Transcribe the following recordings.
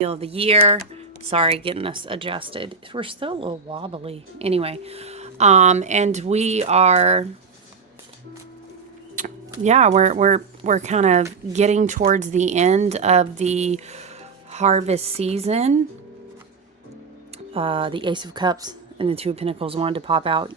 Of the year. Sorry, getting us adjusted. We're still a little wobbly. Anyway, and we are, yeah, we're kind of getting towards the end of the harvest season. The Ace of Cups and the Two of Pentacles wanted to pop out.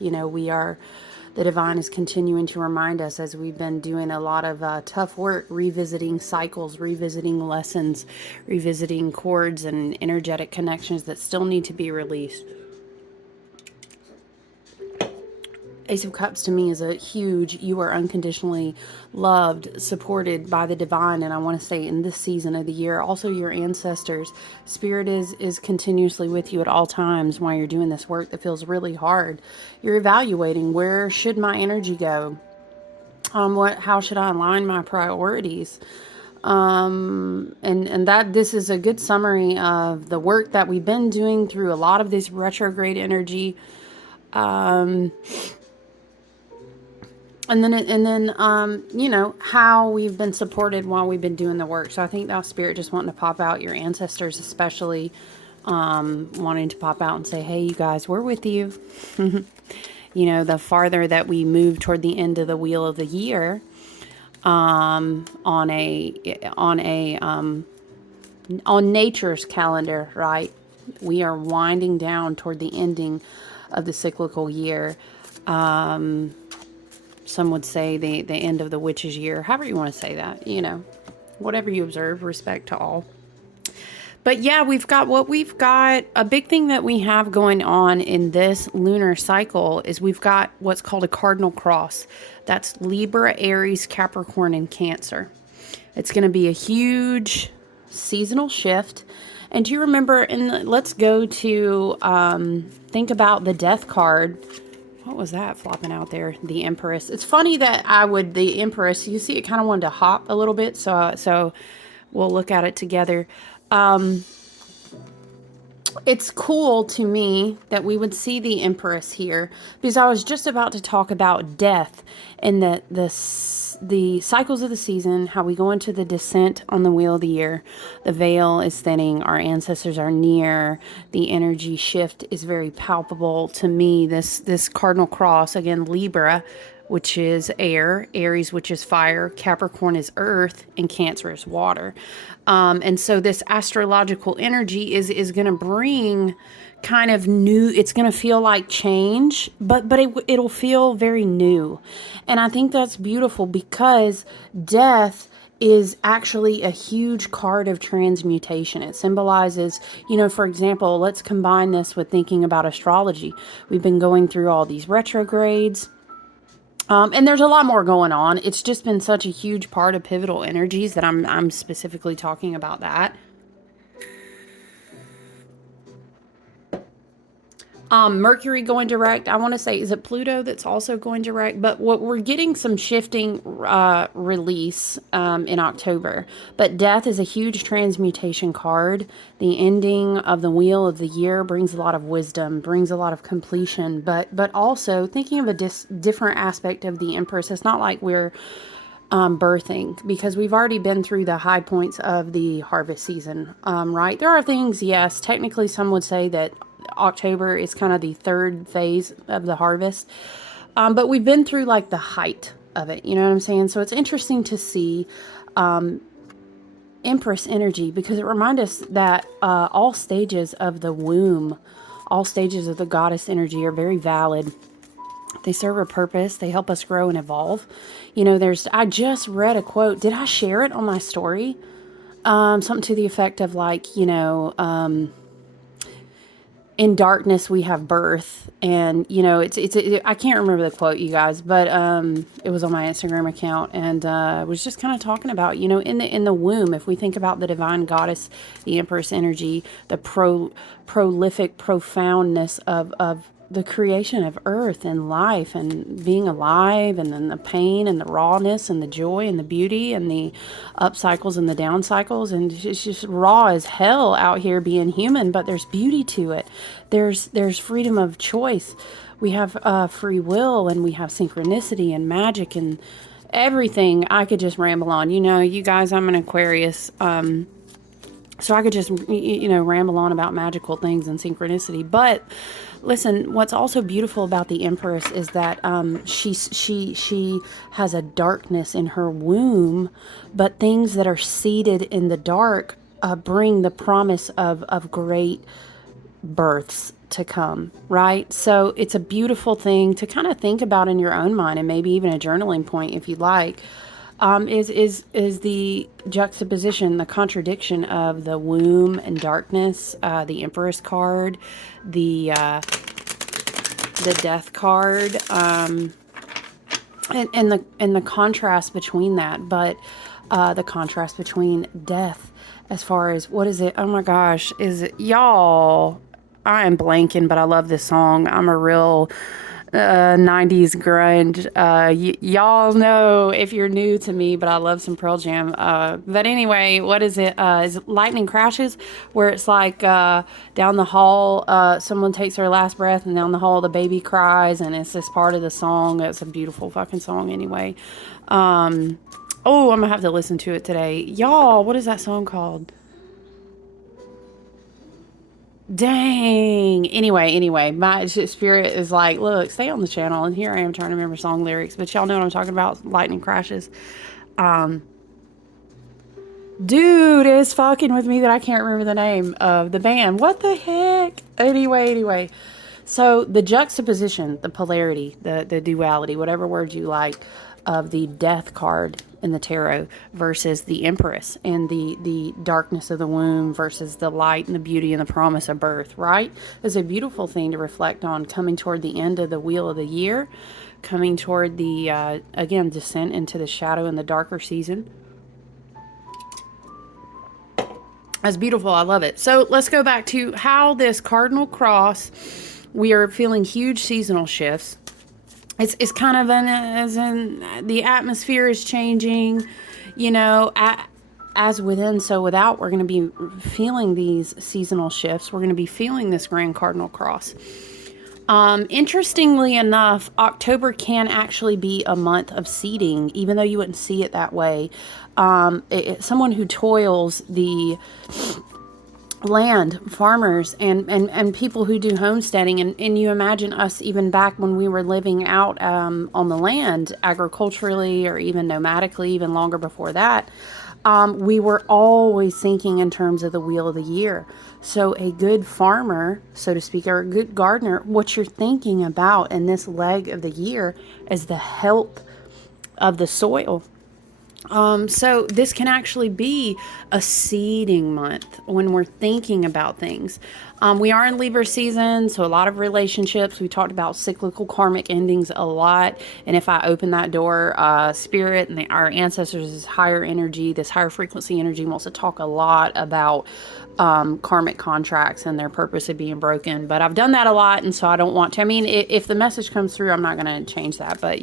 The divine is continuing to remind us as we've been doing a lot of tough work, revisiting cycles, revisiting lessons, revisiting chords and energetic connections that still need to be released. Ace of Cups to me is a huge, you are unconditionally loved, supported by the divine. And I want to say in this season of the year, also your ancestors, spirit is continuously with you at all times while you're doing this work that feels really hard. You're evaluating, where should my energy go? How should I align my priorities? And that this is a good summary of the work that we've been doing through a lot of this retrograde energy. And then, how we've been supported while we've been doing the work. So I think that spirit just wanting to pop out, your ancestors especially, wanting to pop out and say, hey, you guys, we're with you. The farther that we move toward the end of the wheel of the year, on nature's calendar, right? We are winding down toward the ending of the cyclical year. Some would say the end of the witch's year, however you want to say that, whatever you observe, respect to all. But yeah, we've got a big thing that we have going on in this lunar cycle is we've got what's called a Cardinal Cross. That's Libra, Aries, Capricorn, and Cancer. It's going to be a huge seasonal shift. And do you remember, let's go to, think about the death card. What was that flopping out there? The Empress. It's funny that the Empress, you see it kind of wanted to hop a little bit. So we'll look at it together. It's cool to me that we would see the Empress here because I was just about to talk about death and the cycles of the season, how we go into the descent on the wheel of the year. The veil is thinning. Our ancestors are near. The energy shift is very palpable to me. This Cardinal Cross, again, Libra, which is air, Aries, which is fire, Capricorn is earth, and Cancer is water. And so this astrological energy is going to bring kind of new, it's going to feel like change, but it'll feel very new. And I think that's beautiful because death is actually a huge card of transmutation. It symbolizes, for example, let's combine this with thinking about astrology. We've been going through all these retrogrades. And there's a lot more going on. It's just been such a huge part of pivotal energies that I'm specifically talking about that. Mercury going direct. I want to say, is it Pluto that's also going direct? But what we're getting some shifting release in October. But death is a huge transmutation card. The ending of the wheel of the year brings a lot of wisdom, brings a lot of completion. But also thinking of a different aspect of the Empress. It's not like we're birthing, because we've already been through the high points of the harvest season, right? There are things, yes, technically some would say that October is kind of the third phase of the harvest. But we've been through like the height of it. You know what I'm saying? So it's interesting to see Empress energy, because it reminds us that all stages of the womb, all stages of the goddess energy are very valid. They serve a purpose. They help us grow and evolve. I just read a quote. Did I share it on my story? Something to the effect of like, in darkness we have birth. And I can't remember the quote, you guys, but it was on my Instagram account, and was just kind of talking about, in the womb, if we think about the divine goddess, the Empress energy, the prolific profoundness of the creation of earth and life and being alive, and then the pain and the rawness and the joy and the beauty and the up cycles and the down cycles, and it's just raw as hell out here being human, but there's beauty to it. There's freedom of choice. We have free will, and we have synchronicity and magic and everything. I could just ramble on. You guys, I'm an Aquarius So I could just, ramble on about magical things and synchronicity. But listen, what's also beautiful about the Empress is that she has a darkness in her womb, but things that are seated in the dark bring the promise of great births to come, right? So it's a beautiful thing to kind of think about in your own mind, and maybe even a journaling point if you like. Is the juxtaposition, the contradiction of the womb and darkness, the Empress card, the Death card, and the contrast between that, but the contrast between death, as far as what is it? Oh my gosh, is it y'all? I am blanking, but I love this song. I'm a real 90s grunge. Y'all know if you're new to me, but I love some Pearl Jam. But anyway, what is it? Is it Lightning Crashes? Where it's like down the hall, someone takes their last breath, and down the hall the baby cries, and it's just part of the song. It's a beautiful fucking song anyway. Oh, I'm gonna have to listen to it today. Y'all, what is that song called? Dang. Anyway, my spirit is like, look, stay on the channel. And here I am trying to remember song lyrics. But y'all know what I'm talking about. Lightning Crashes. Dude is fucking with me that I can't remember the name of the band. What the heck? Anyway. So the juxtaposition, the polarity, the duality, whatever word you like, of the Death card in the tarot versus the Empress, and the darkness of the womb versus the light and the beauty and the promise of birth, right? Is a beautiful thing to reflect on, coming toward the end of the wheel of the year, coming toward the, again, descent into the shadow and the darker season. That's beautiful. I love it. So let's go back to how this Cardinal Cross, we are feeling huge seasonal shifts. It's kind of as in the atmosphere is changing, as within, so without. We're going to be feeling these seasonal shifts. We're going to be feeling this Grand Cardinal Cross. Interestingly enough, October can actually be a month of seeding, even though you wouldn't see it that way. Someone who toils the land, farmers, and people who do homesteading, and you imagine us even back when we were living out on the land agriculturally, or even nomadically, even longer before that, we were always thinking in terms of the wheel of the year. So a good farmer, so to speak, or a good gardener, what you're thinking about in this leg of the year is the health of the soil. So this can actually be a seeding month when we're thinking about things. We are in Libra season, so a lot of relationships. We talked about cyclical karmic endings a lot. And if I open that door, spirit and our ancestors, this higher energy, this higher frequency energy, wants to talk a lot about karmic contracts and their purpose of being broken. But I've done that a lot, and so I don't want to. I mean, if the message comes through, I'm not going to change that. But,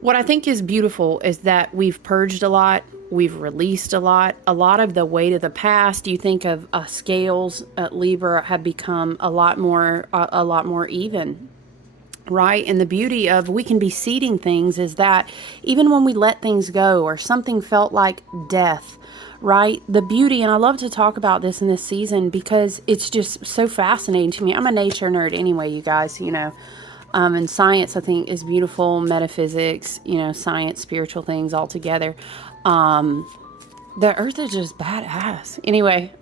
what I think is beautiful is that we've purged a lot, we've released a lot of the weight of the past. You think of scales at Libra have become a lot more even, right? And the beauty of we can be seeding things is that even when we let things go or something felt like death, right? The beauty, and I love to talk about this in this season because it's just so fascinating to me. I'm a nature nerd anyway, you guys, and science, I think, is beautiful. Metaphysics, science, spiritual things all together. The earth is just badass. Anyway,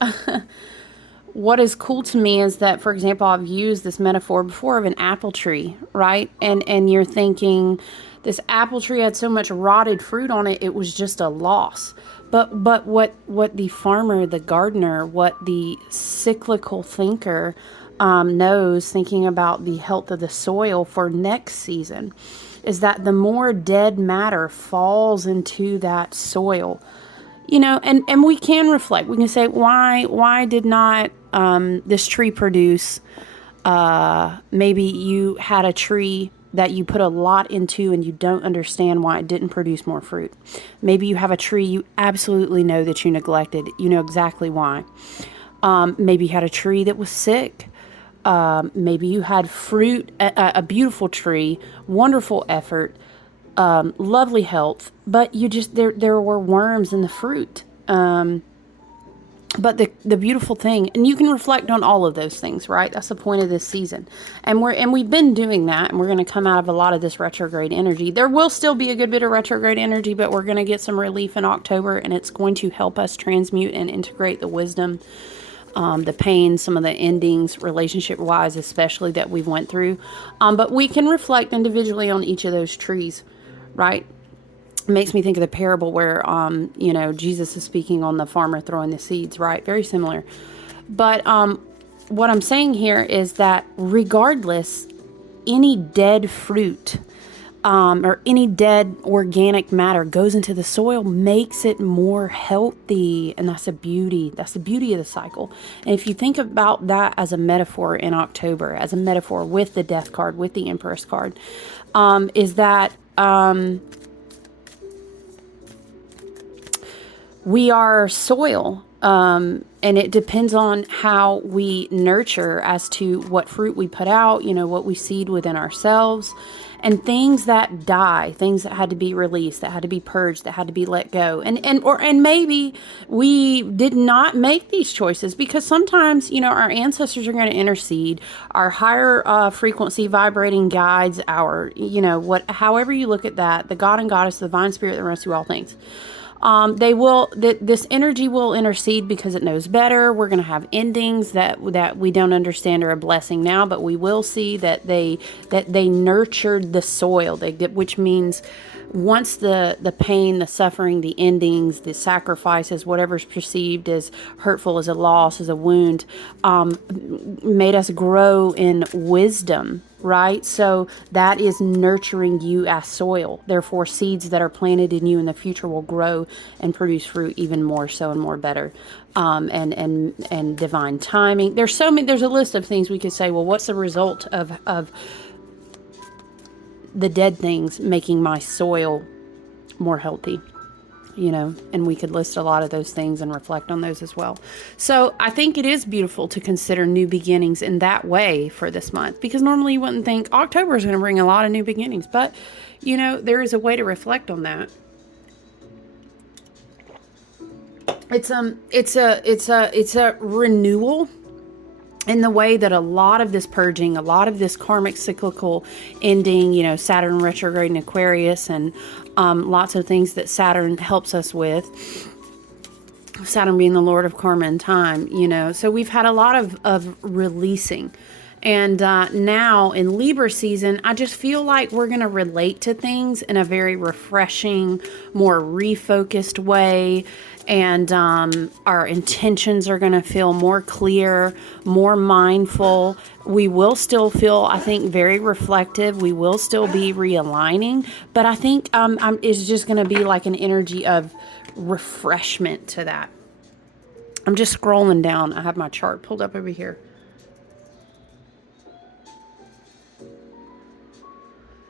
what is cool to me is that, for example, I've used this metaphor before of an apple tree, right? And you're thinking this apple tree had so much rotted fruit on it, it was just a loss. But what the farmer, the gardener, what the cyclical thinker knows, thinking about the health of the soil for next season, is that the more dead matter falls into that soil, and we can reflect. We can say, why did not this tree produce? Maybe you had a tree that you put a lot into and you don't understand why it didn't produce more fruit. Maybe you have a tree you absolutely know that you neglected. You know exactly why. Maybe you had a tree that was sick. Maybe you had fruit, a beautiful tree, wonderful effort, lovely health, but you just, there were worms in the fruit. But the beautiful thing, and you can reflect on all of those things, right? That's the point of this season. And we've been doing that, and we're going to come out of a lot of this retrograde energy. There will still be a good bit of retrograde energy, but we're going to get some relief in October, and it's going to help us transmute and integrate the wisdom, the pain, some of the endings, relationship-wise especially, that we've went through. But we can reflect individually on each of those trees, right? Makes me think of the parable where, Jesus is speaking on the farmer throwing the seeds, right? Very similar. But what I'm saying here is that regardless, any dead fruit or any dead organic matter goes into the soil, makes it more healthy. And that's the beauty. That's the beauty of the cycle. And if you think about that as a metaphor in October, as a metaphor with the Death card, with the Empress card, is that... we are soil, and it depends on how we nurture as to what fruit we put out, what we seed within ourselves, and things that die, things that had to be released, that had to be purged, that had to be let go. And maybe we did not make these choices because sometimes, our ancestors are going to intercede, our higher frequency vibrating guides, however you look at that, the God and Goddess, the divine spirit that runs through all things. This energy will intercede because it knows better. We're going to have endings that we don't understand are a blessing now, but we will see that they nurtured the soil, which means once the pain, the suffering, the endings, the sacrifices, whatever's perceived as hurtful, as a loss, as a wound, made us grow in wisdom, right? So that is nurturing you as soil. Therefore, seeds that are planted in you in the future will grow and produce fruit even more so and more better. And divine timing. There's a list of things we could say, well, what's the result of the dead things making my soil more healthy, and we could list a lot of those things and reflect on those as well. So I think it is beautiful to consider new beginnings in that way for this month, because normally you wouldn't think October is going to bring a lot of new beginnings, but there is a way to reflect on that. It's a renewal in the way that a lot of this purging, a lot of this karmic cyclical ending, Saturn retrograde in Aquarius, and lots of things that Saturn helps us with. Saturn being the Lord of karma and time, So we've had a lot of releasing. And now in Libra season, I just feel like we're going to relate to things in a very refreshing, more refocused way. And our intentions are going to feel more clear, more mindful. We will still feel, I think, very reflective. We will still be realigning. But I think it's just going to be like an energy of refreshment to that. I'm just scrolling down. I have my chart pulled up over here.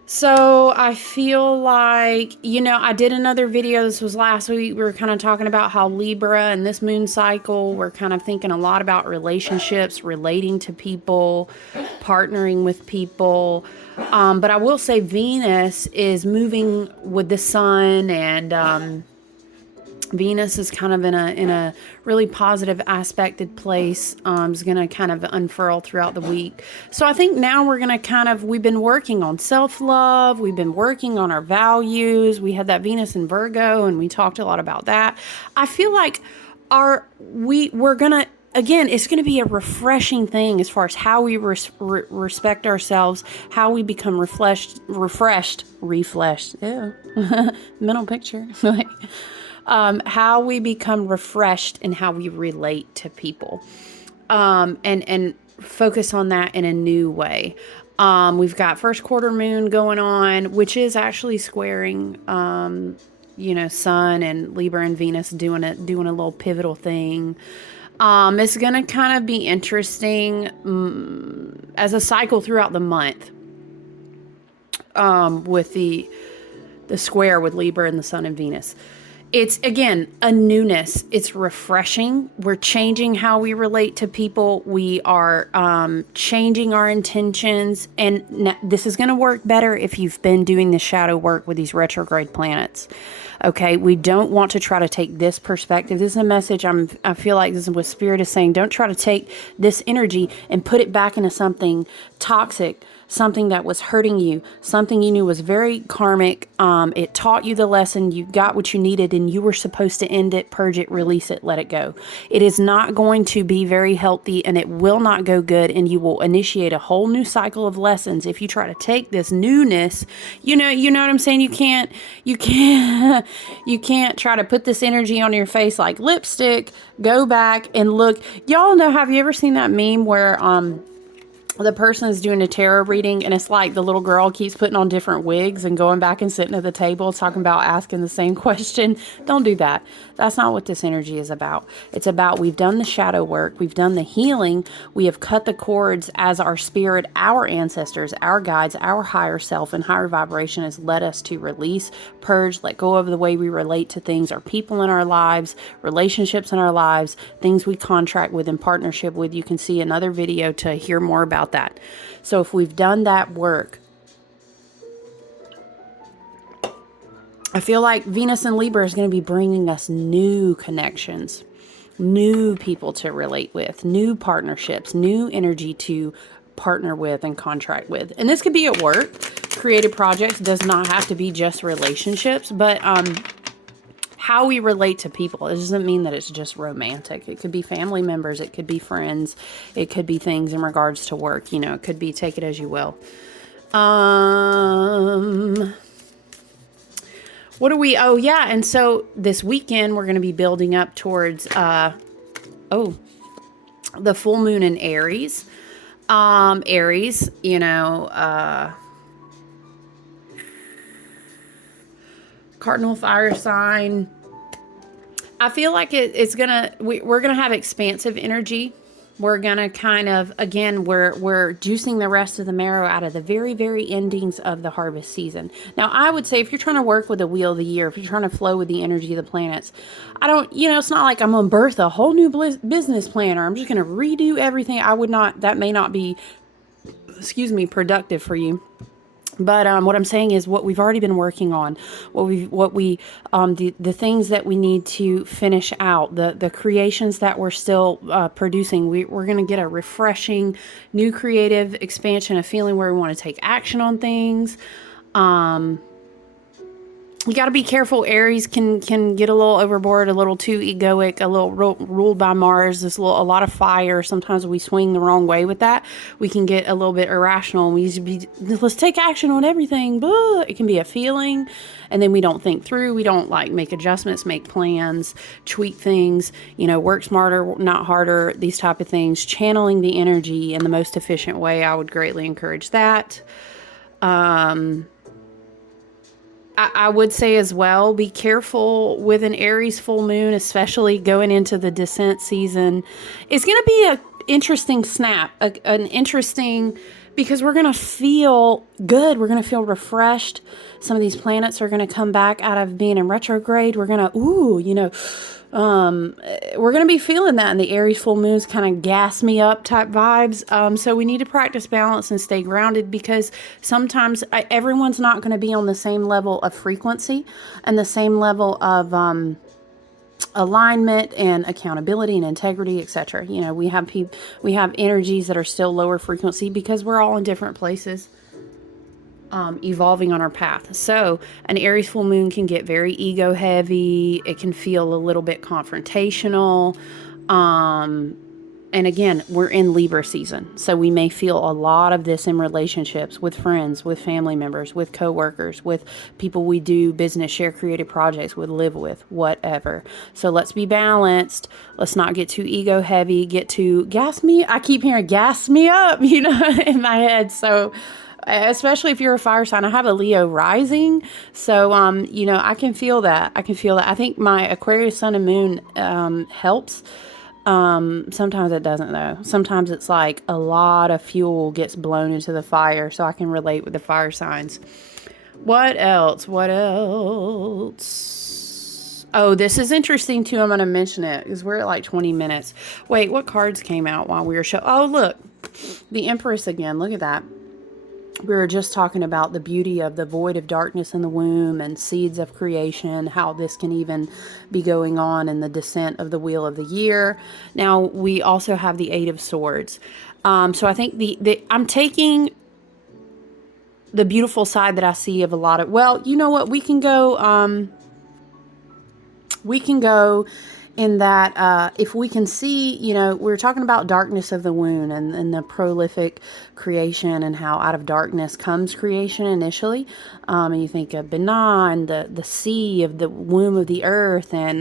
So I feel like, I did another video. This was last week. We were kind of talking about how Libra and this moon cycle, we're kind of thinking a lot about relationships, relating to people, partnering with people. But I will say Venus is moving with the sun, and Venus is kind of in a really positive aspected place. Is going to kind of unfurl throughout the week. So I think now we're going to we've been working on self-love. We've been working on our values. We had that Venus in Virgo, and we talked a lot about that. I feel like we're going to, again, it's going to be a refreshing thing as far as how we respect ourselves, how we become refreshed, ew, mental picture, how we become refreshed and how we relate to people, and focus on that in a new way. We've got first quarter moon going on, which is actually squaring, Sun and Libra and Venus doing a little pivotal thing. It's going to kind of be interesting as a cycle throughout the month, with the square with Libra and the Sun and Venus. It's, again, a newness. It's refreshing. We're changing how we relate to people. We are changing our intentions. And this is going to work better if you've been doing the shadow work with these retrograde planets. Okay, we don't want to try to take this perspective. This is a message I feel like this is what Spirit is saying. Don't try to take this energy and put it back into something toxic, something that was hurting you, something you knew was very karmic. It taught you the lesson. You got what you needed, and you were supposed to end it, purge it, release it, let it go. It is not going to be very healthy, and it will not go good, and you will initiate a whole new cycle of lessons if you try to take this newness. You know what I'm saying? You can't try to put this energy on your face like lipstick. Go back and look. Y'all know, have you ever seen that meme where the person is doing a tarot reading, and it's like the little girl keeps putting on different wigs and going back and sitting at the table talking about asking the same question? Don't do that. That's not what this energy is about. It's about, we've done the shadow work. We've done the healing. We have cut the cords as our spirit, our ancestors, our guides, our higher self and higher vibration has led us to release, purge, let go of the way we relate to things, our people in our lives, relationships in our lives, things we contract with in partnership with. You can see another video to hear more about that. So if we've done that work, I feel like Venus and Libra is going to be bringing us new connections, new people to relate with, new partnerships, new energy to partner with and contract with. And this could be at work. Creative projects does not have to be just relationships, but how we relate to people. It doesn't mean that it's just romantic. It could be family members. It could be friends. It could be things in regards to work. You know, it could be, take it as you will. What do we, oh yeah. And so this weekend we're going to be building up towards, the full moon in Aries. Aries, you know, cardinal fire sign. I feel like we're going to have expansive energy. We're going to kind of, again, we're juicing the rest of the marrow out of the very, very endings of the harvest season. Now, I would say if you're trying to work with the wheel of the year, if you're trying to flow with the energy of the planets, it's not like I'm going to birth a whole new business plan, or I'm just going to redo everything. That may not be, productive for you. But what I'm saying is what we've already been working on, the things that we need to finish out, the creations that we're still producing. We're going to get a refreshing, new creative expansion, a feeling where we want to take action on things. You got to be careful. Aries can get a little overboard, a little too egoic, a little ruled by Mars. A lot of fire. Sometimes we swing the wrong way with that. We can get a little bit irrational. We used to be, let's take action on everything. Blah. It can be a feeling, and then we don't think through. We don't make adjustments, make plans, tweak things. Work smarter, not harder. These type of things. Channeling the energy in the most efficient way. I would greatly encourage that. I would say as well, be careful with an Aries full moon, especially going into the descent season. It's going to be an interesting snap, because we're going to feel good. We're going to feel refreshed. Some of these planets are going to come back out of being in retrograde. We're going to, we're going to be feeling that in the Aries full moons, kind of gas me up type vibes. So we need to practice balance and stay grounded, because sometimes everyone's not going to be on the same level of frequency and the same level of alignment and accountability and integrity, etc. We have energies that are still lower frequency because we're all in different places. Evolving on our path. So an Aries full moon can get very ego heavy. It can feel a little bit confrontational. And again, we're in Libra season. So we may feel a lot of this in relationships with friends, with family members, with coworkers, with people we do business, share creative projects with, live with, whatever. So let's be balanced. Let's not get too ego heavy, get too gas me. I keep hearing gas me up, in my head. So especially if you're a fire sign. I have a Leo rising, so I can feel that. I think my Aquarius sun and moon helps. Sometimes it doesn't though. Sometimes it's like a lot of fuel gets blown into the fire, so I can relate with the fire signs. What else? Oh, this is interesting too. I'm going to mention it because we're at like 20 minutes. Wait, what cards came out while we were showing? Oh, look, the Empress again. Look at that. We were just talking about the beauty of the void of darkness in the womb and seeds of creation, how this can even be going on in the descent of the wheel of the year. Now, we also have the Eight of Swords. So I think I'm taking the beautiful side that I see of a lot of, well, you know what, we can go in that if we can see, you know, we're talking about darkness of the womb and the prolific creation and how out of darkness comes creation initially. And you think of benign, the sea of the womb of the earth. And,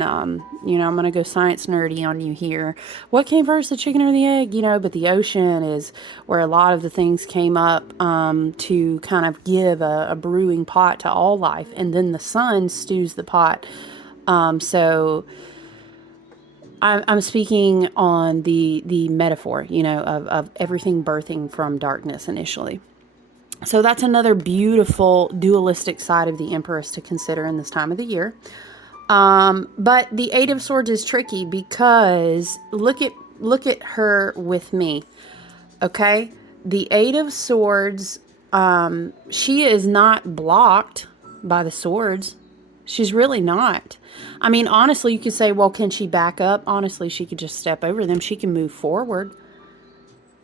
you know, I'm going to go science nerdy on you here. What came first, the chicken or the egg? You know, but the ocean is where a lot of the things came up to kind of give a brewing pot to all life. And then the sun stews the pot. So I'm speaking on the metaphor, you know, of everything birthing from darkness initially. So that's another beautiful dualistic side of the Empress to consider in this time of the year. But the Eight of Swords is tricky because look at her with me. Okay? The Eight of Swords, she is not blocked by the swords. She's really not. I mean, honestly, you could say, well, can she back up? Honestly, she could just step over them. She can move forward.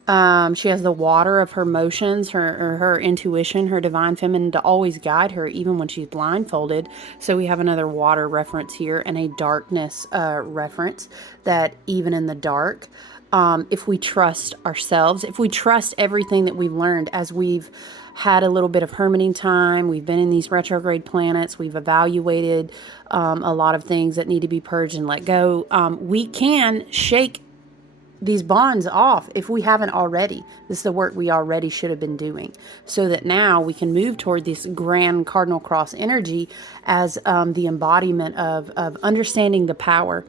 She has the water of her motions, her intuition, her divine feminine to always guide her, even when she's blindfolded. So we have another water reference here and a darkness reference, that even in the dark, if we trust ourselves, if we trust everything that we've learned as we've had a little bit of hermiting time, we've been in these retrograde planets, we've evaluated a lot of things that need to be purged and let go, we can shake these bonds off if we haven't already. This is the work we already should have been doing, so that now we can move toward this grand Cardinal Cross energy as the embodiment of understanding the power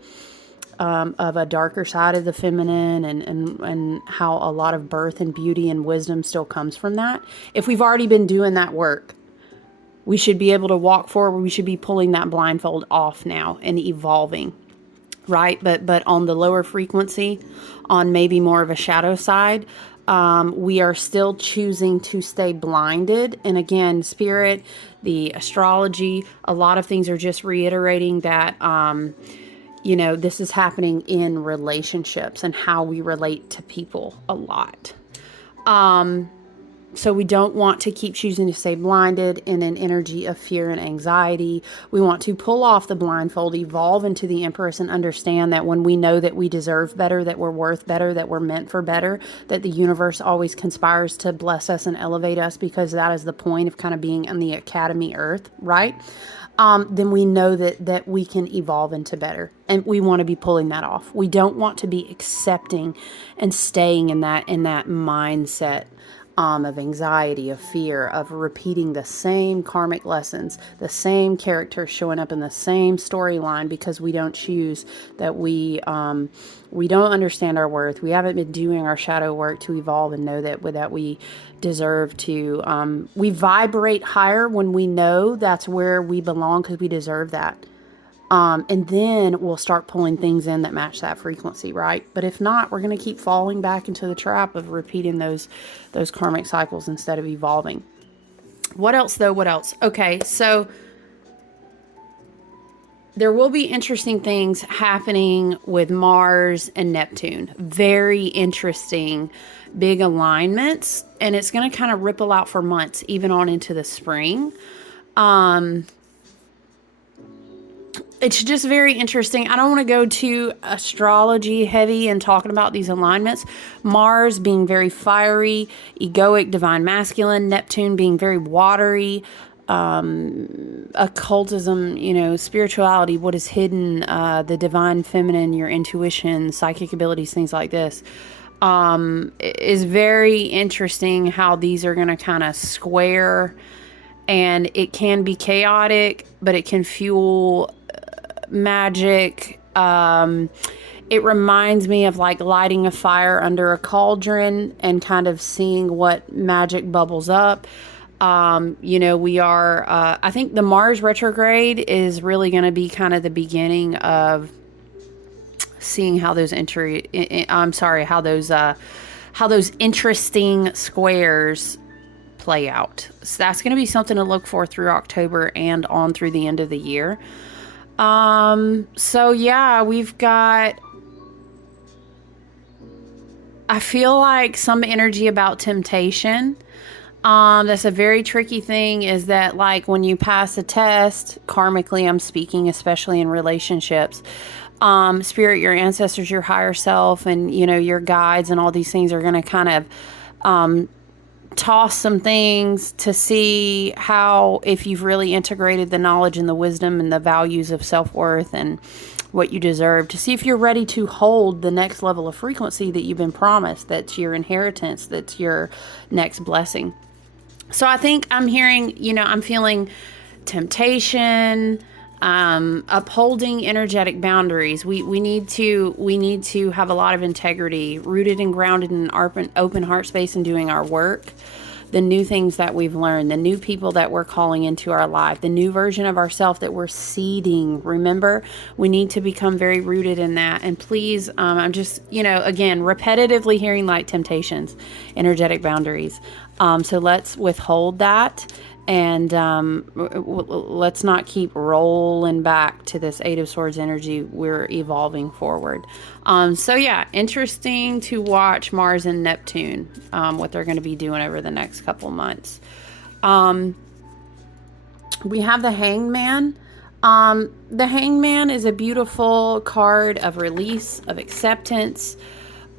of a darker side of the feminine, and how a lot of birth and beauty and wisdom still comes from that. If we've already been doing that work, we should be able to walk forward. We should be pulling that blindfold off now and evolving, right? But on the lower frequency, on maybe more of a shadow side, we are still choosing to stay blinded. And again, spirit, the astrology, a lot of things are just reiterating that you know, this is happening in relationships and how we relate to people a lot. So we don't want to keep choosing to stay blinded in an energy of fear and anxiety. We want to pull off the blindfold, evolve into the Empress, and understand that when we know that we deserve better, that we're worth better, that we're meant for better, that the universe always conspires to bless us and elevate us, because that is the point of kind of being on the Academy Earth, right? Then we know that we can evolve into better. And we want to be pulling that off. We don't want to be accepting and staying in that mindset of anxiety, of fear, of repeating the same karmic lessons, the same characters showing up in the same storyline, because we don't choose that we don't understand our worth. We haven't been doing our shadow work to evolve and know that we deserve to. We vibrate higher when we know that's where we belong, because we deserve that. And then we'll start pulling things in that match that frequency, right? But if not, we're going to keep falling back into the trap of repeating those karmic cycles instead of evolving. What else, though? What else? Okay, so there will be interesting things happening with Mars and Neptune. Very interesting, big alignments. And it's going to kind of ripple out for months, even on into the spring. It's just very interesting. I don't want to go too astrology heavy and talking about these alignments. Mars being very fiery, egoic, divine masculine. Neptune being very watery, occultism, you know, spirituality, what is hidden, the divine feminine, your intuition, psychic abilities, things like this. Is very interesting how these are going to kind of square, and it can be chaotic, but it can fuel magic. It reminds me of like lighting a fire under a cauldron and kind of seeing what magic bubbles up. We are, I think the Mars retrograde is really going to be kind of the beginning of seeing how those how those interesting squares play out. So that's going to be something to look for through October and on through the end of the year. So yeah, we've got, I feel like some energy about temptation. That's a very tricky thing, is that like when you pass a test, karmically I'm speaking, especially in relationships, spirit, your ancestors, your higher self, and your guides and all these things are going to kind of toss some things to see how, if you've really integrated the knowledge and the wisdom and the values of self-worth and what you deserve, to see if you're ready to hold the next level of frequency that you've been promised, that's your inheritance, that's your next blessing. So I think I'm hearing, I'm feeling temptation, upholding energetic boundaries. We need to have a lot of integrity, rooted and grounded in an open heart space and doing our work. The new things that we've learned, the new people that we're calling into our life, the new version of ourselves that we're seeding. Remember, we need to become very rooted in that. And please, I'm just, again, repetitively hearing like temptations, energetic boundaries. So let's withhold that. And let's not keep rolling back to this Eight of Swords energy. We're evolving forward. So yeah, interesting to watch Mars and Neptune, what they're going to be doing over the next couple months. We have the Hangman. The Hangman is a beautiful card of release, of acceptance.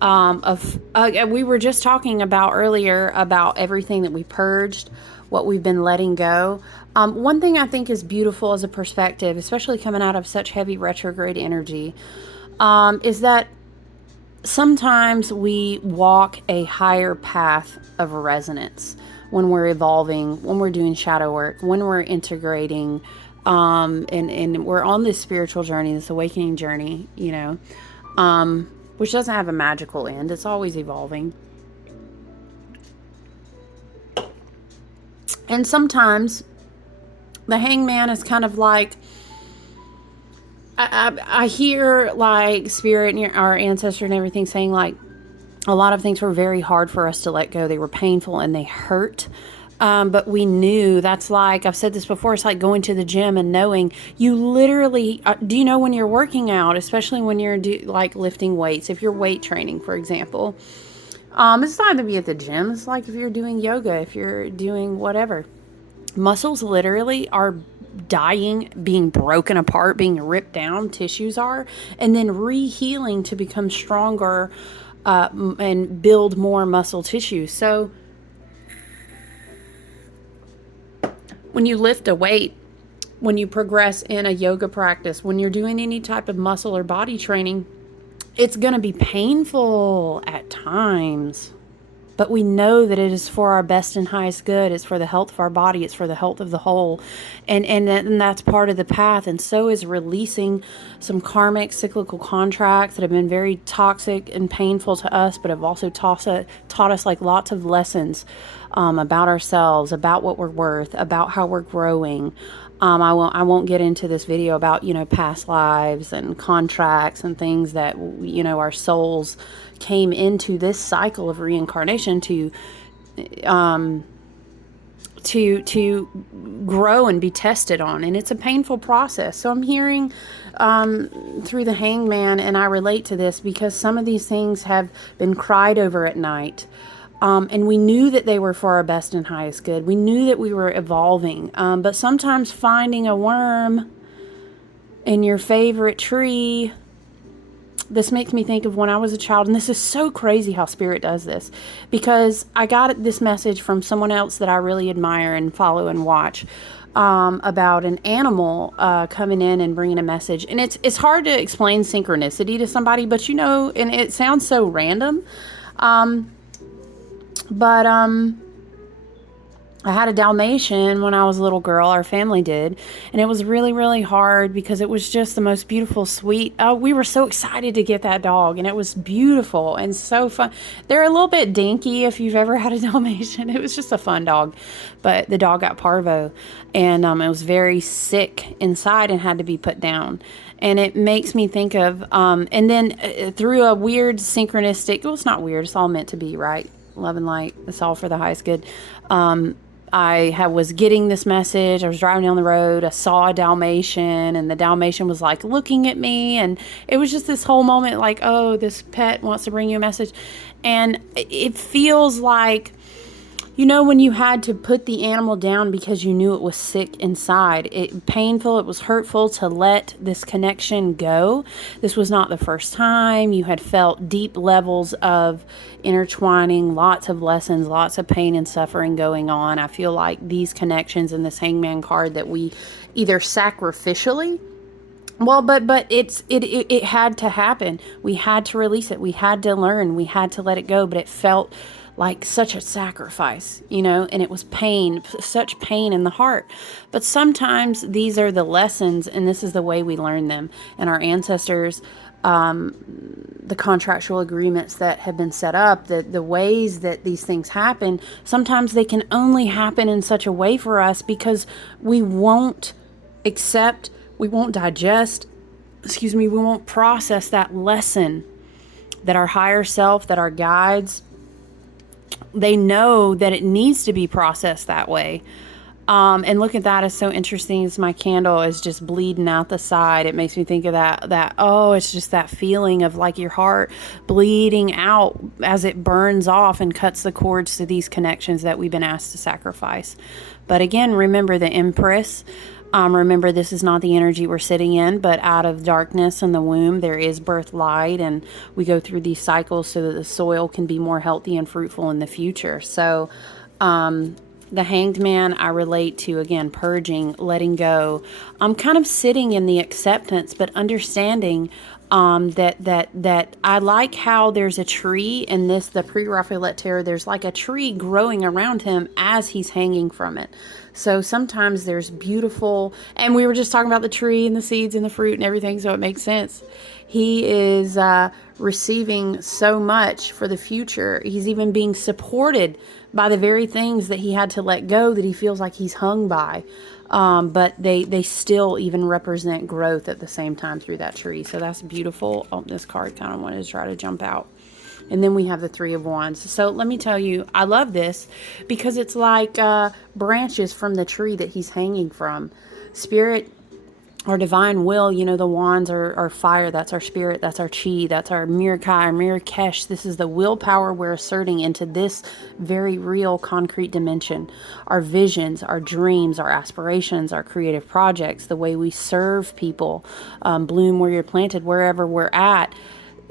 We were just talking about earlier about everything that we purged, what we've been letting go. One thing I think is beautiful as a perspective, especially coming out of such heavy retrograde energy, is that sometimes we walk a higher path of resonance when we're evolving, when we're doing shadow work, when we're integrating, and we're on this spiritual journey, this awakening journey, which doesn't have a magical end. It's always evolving. And sometimes the Hangman is kind of like, I hear like spirit and our ancestor and everything saying like a lot of things were very hard for us to let go. They were painful and they hurt. But we knew, that's like, I've said this before, it's like going to the gym and knowing you literally, do you know when you're working out, especially when you're like lifting weights, if you're weight training, for example, it's not to be at the gym. It's like if you're doing yoga, if you're doing whatever, muscles literally are dying, being broken apart, being ripped down, tissues are, and then re-healing to become stronger, and build more muscle tissue. So when you lift a weight, when you progress in a yoga practice, when you're doing any type of muscle or body training, it's going to be painful at times, but we know that it is for our best and highest good. It's for the health of our body. It's for the health of the whole. And that's part of the path. And so is releasing some karmic cyclical contracts that have been very toxic and painful to us, but have also taught us like lots of lessons about ourselves, about what we're worth, about how we're growing. I won't get into this video about, past lives and contracts and things that, our souls came into this cycle of reincarnation to grow and be tested on. And it's a painful process. So I'm hearing through the Hangman, and I relate to this because some of these things have been cried over at night. And we knew that they were for our best and highest good. We knew that we were evolving. But sometimes finding a worm in your favorite tree, this makes me think of when I was a child. And this is so crazy how Spirit does this. Because I got this message from someone else that I really admire and follow and watch, about an animal coming in and bringing a message. And it's hard to explain synchronicity to somebody, but and it sounds so random. But I had a Dalmatian when I was a little girl. Our family did. And it was really, really hard because it was just the most beautiful, sweet. We were so excited to get that dog, and it was beautiful and so fun. They're a little bit dinky if you've ever had a Dalmatian. It was just a fun dog. But the dog got parvo, and it was very sick inside and had to be put down. And it makes me think of, and then through a weird synchronistic, well, it's not weird. It's all meant to be, right? Love and light. It's all for the highest good. Was getting this message. I was driving down the road. I saw a Dalmatian, and the Dalmatian was like looking at me. And it was just this whole moment like, oh, this pet wants to bring you a message. And it feels like, when you had to put the animal down because you knew it was sick inside, painful, it was hurtful to let this connection go. This was not the first time. You had felt deep levels of intertwining, lots of lessons, lots of pain and suffering going on. I feel like these connections in this Hangman card that we either sacrificially, but it had to happen. We had to release it. We had to learn. We had to let it go. But it felt like such a sacrifice, and it was pain, such pain in the heart. But sometimes these are the lessons, and this is the way we learn them. And our ancestors, the contractual agreements that have been set up, the ways that these things happen, sometimes they can only happen in such a way for us because we won't accept, we won't digest, we won't process that lesson that our higher self, that our guides, they know that it needs to be processed that way. And look at that, is so interesting. As my candle is just bleeding out the side. It makes me think of it's just that feeling of like your heart bleeding out as it burns off and cuts the cords to these connections that we've been asked to sacrifice. But again, remember the Empress. Remember, this is not the energy we're sitting in, but out of darkness in the womb, there is birth light, and we go through these cycles so that the soil can be more healthy and fruitful in the future. So, the Hanged Man, I relate to, again, purging, letting go. I'm kind of sitting in the acceptance, but understanding that I like how there's a tree in this, the Pre-Raphaelite Tarot, there's like a tree growing around him as he's hanging from it. So sometimes there's beautiful, and we were just talking about the tree and the seeds and the fruit and everything, so it makes sense. He is receiving so much for the future. He's even being supported by the very things that he had to let go that he feels like he's hung by. But they still even represent growth at the same time through that tree. So that's beautiful. Oh, this card kind of wanted to try to jump out. And then we have the Three of Wands. So let me tell you, I love this because it's like branches from the tree that he's hanging from. Spirit, our divine will, the wands are fire. That's our spirit. That's our chi. That's our Mirakai, our Mirakesh. This is the willpower we're asserting into this very real concrete dimension. Our visions, our dreams, our aspirations, our creative projects, the way we serve people, bloom where you're planted, wherever we're at.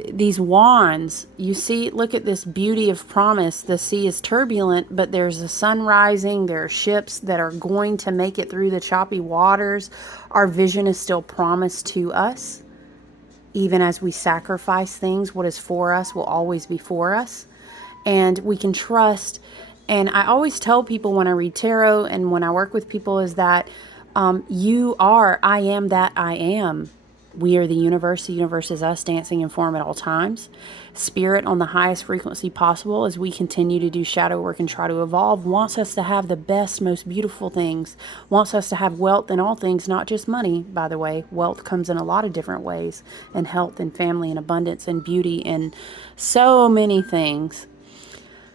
These wands, you see, look at this beauty of promise. The sea is turbulent, but there's a sun rising. There are ships that are going to make it through the choppy waters. Our vision is still promised to us. Even as we sacrifice things, what is for us will always be for us. And we can trust. And I always tell people when I read tarot and when I work with people is that you are, I am that I am. We are the universe is us, dancing in form at all times. Spirit on the highest frequency possible, as we continue to do shadow work and try to evolve, wants us to have the best, most beautiful things, wants us to have wealth in all things, not just money, by the way. Wealth comes in a lot of different ways, and health and family and abundance and beauty and so many things.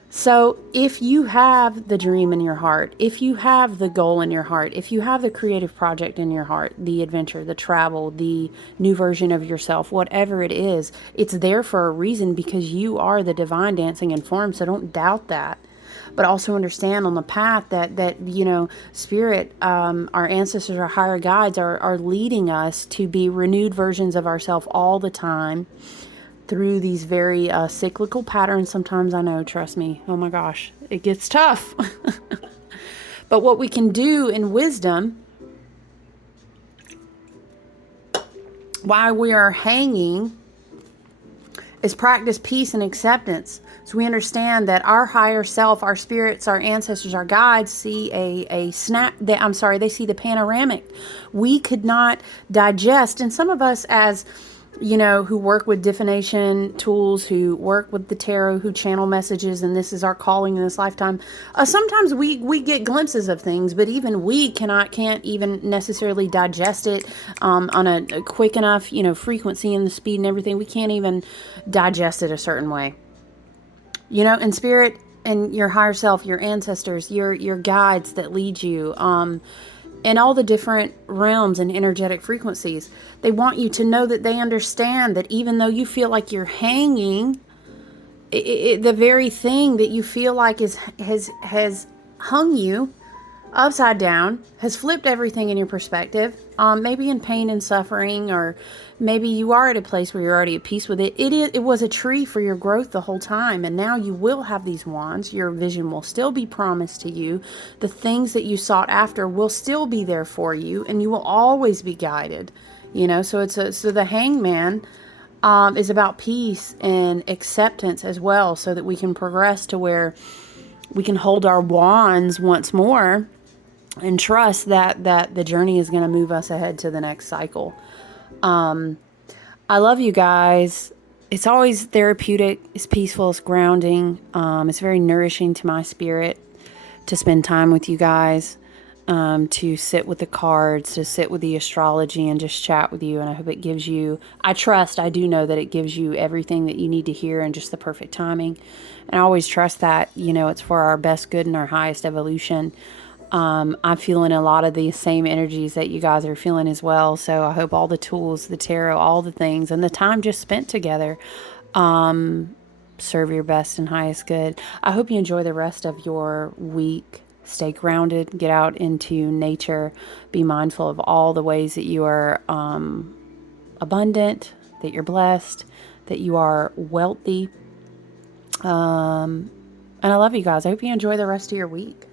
So if you have the dream in your heart, if you have the goal in your heart, if you have the creative project in your heart, the adventure, the travel, the new version of yourself, whatever it is, it's there for a reason because you are the divine dancing in form. So don't doubt that. But also understand on the path that Spirit, our ancestors, our higher guides are leading us to be renewed versions of ourselves all the time. Through these very cyclical patterns. Sometimes, I know, trust me, oh my gosh, it gets tough. But what we can do in wisdom, while we are hanging is practice peace and acceptance. So we understand that our higher self, our spirits, our ancestors, our guides see they see the panoramic. We could not digest, and some of us as who work with divination tools, who work with the tarot, who channel messages, and this is our calling in this lifetime. Sometimes we get glimpses of things, but even we can't even necessarily digest it on a quick enough, frequency and the speed and everything. We can't even digest it a certain way. In spirit and your higher self, your ancestors, your guides that lead you, and all the different realms and energetic frequencies. They want you to know that they understand that even though you feel like you're hanging, the very thing that you feel like has hung you upside down, has flipped everything in your perspective, maybe in pain and suffering, or maybe you are at a place where you're already at peace with it. It was a tree for your growth the whole time, and now you will have these wands. Your vision will still be promised to you. The things that you sought after will still be there for you, and you will always be guided. So so the Hangman is about peace and acceptance as well, so that we can progress to where we can hold our wands once more and trust that the journey is going to move us ahead to the next cycle. I love you guys. It's always therapeutic. It's peaceful. It's grounding. It's very nourishing to my spirit to spend time with you guys, to sit with the cards, to sit with the astrology and just chat with you. And I hope it gives you, I do know that it gives you everything that you need to hear and just the perfect timing. And I always trust that, it's for our best good and our highest evolution. I'm feeling a lot of the same energies that you guys are feeling as well. So I hope all the tools, the tarot, all the things, and the time just spent together, serve your best and highest good. I hope you enjoy the rest of your week. Stay grounded, get out into nature, be mindful of all the ways that you are abundant, that you're blessed, that you are wealthy. And I love you guys. I hope you enjoy the rest of your week.